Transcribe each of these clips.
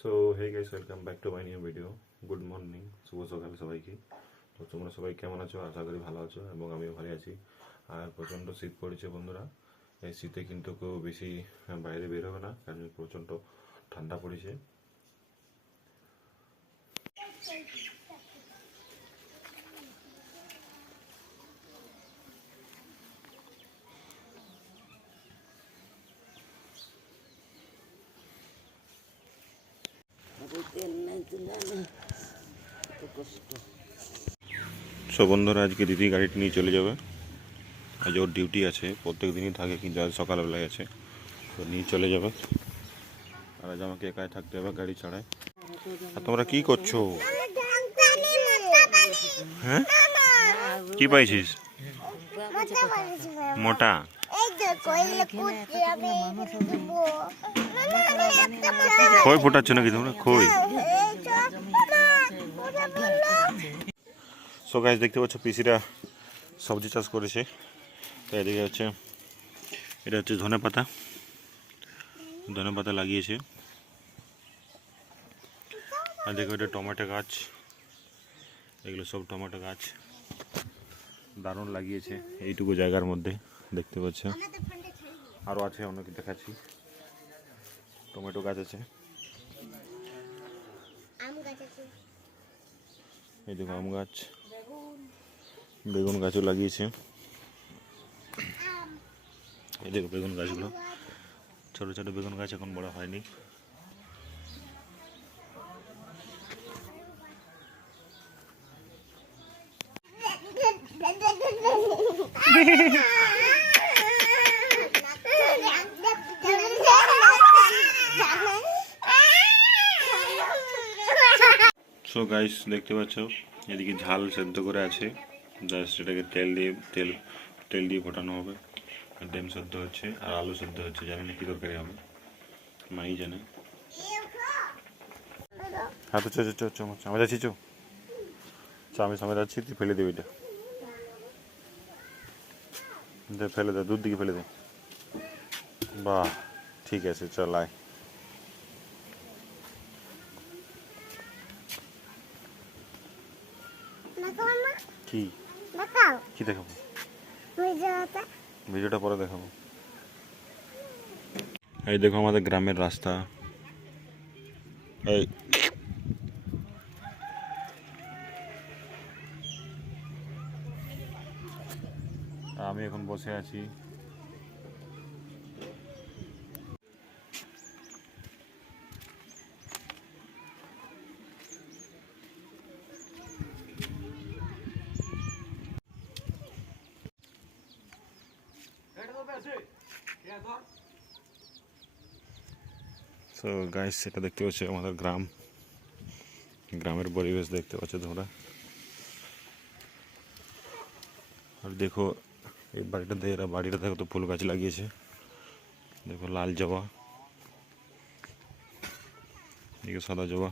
So hey guys welcome back to my new video good morning শুভ সকাল সবাইকে তো তোমরা সবাই কেমন আছো আশা করি ভালো আছো এবং আমিও ভালো আছি আর প্রচণ্ড শীত পড়েছে বন্ধুরা এই শীতে কিন্তু কেউ বেশি বাইরে বের হবে না কারণ প্রচণ্ড ঠান্ডা পড়েছে তেল নাই তুলে না এত কষ্ট সো বন্ধুরা আজকে দিদি গাড়িটি নিয়ে চলে যাবে। আজ ওর ডিউটি আছে প্রত্যেক দিনই থাকে কিন্তু আজ সকালবেলায় আছে। তো নিয়ে চলে যাবে। আর আজ আমাকে একাই থাকতে হবে গাড়ি ছাড়ায় আর তোমরা কি করছ? হ্যাঁ? কি পাইছিস? মোটা। খই ফোটাচ্ছ নাকি তোমরা? খই। সো গাছ দেখতে পাচ্ছ পিসিরা সবজি চাষ করেছে। তো এদিকে হচ্ছে, এটা হচ্ছে ধনে পাতা। ধনে পাতা লাগিয়েছে। আর দেখো এটা টমেটো গাছ। এগুলো সব টমেটো গাছ। দারুণ লাগিয়েছে। এইটুকু জায়গার মধ্যে দেখতে পাচ্ছ। আরও আছে অনেক দেখাচ্ছি। টমেটো গাছ আছে। এই দেখো আম গাছ। বেগুন গাছও লাগিয়েছে। এই দেখো বেগুন গাছগুলো। ছোট ছোট বেগুন গাছ এখন বড় হয়নি। সো গাইস দেখতে পাচ্ছ এদিকে ঝাল সেদ্ধ করে আছে জাস্ট এটাকে তেল দিয়ে তেল তেল দিয়ে ফোটানো হবে ডিম সেদ্ধ হচ্ছে আর আলু সেদ্ধ হচ্ছে জানি না কি তরকারি হবে মাই জানে হ্যাঁ তো চো চো চো চো আমি যাচ্ছি চো আমি সামনে যাচ্ছি তুই ফেলে দিবি এটা দে ফেলে দে দুধ দিকে ফেলে দে। বাহ ঠিক আছে চল আয়। কি? কি দেখাবো? ভিডিওটা পরে দেখাবো। এই দেখো আমাদের গ্রামের রাস্তা। এই আমি এখন বসে আছি। সো গাইস সেটা দেখতে পাচ্ছ আমাদের গ্রাম। গ্রামের পরিবেশ দেখতে পাচ্ছ তোমরা। আর দেখো এই বাড়িটাতে এরা বাড়িটা দেখো তো ফুল গাছ লাগিয়েছে। দেখো লাল জবা। এদিকে সাদা জবা।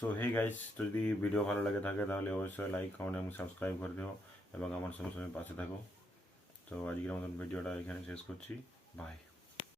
সো হে গাইস যদি ভিডিও ভালো লাগে থাকে, তাহলে অবশ্যই লাইক কমেন্ট এবং সাবস্ক্রাইব করে দিও এবং আমার সঙ্গে সঙ্গে পাশে থাকো। তো আজকের মতন ভিডিওটা এখানে শেষ করছি। বাই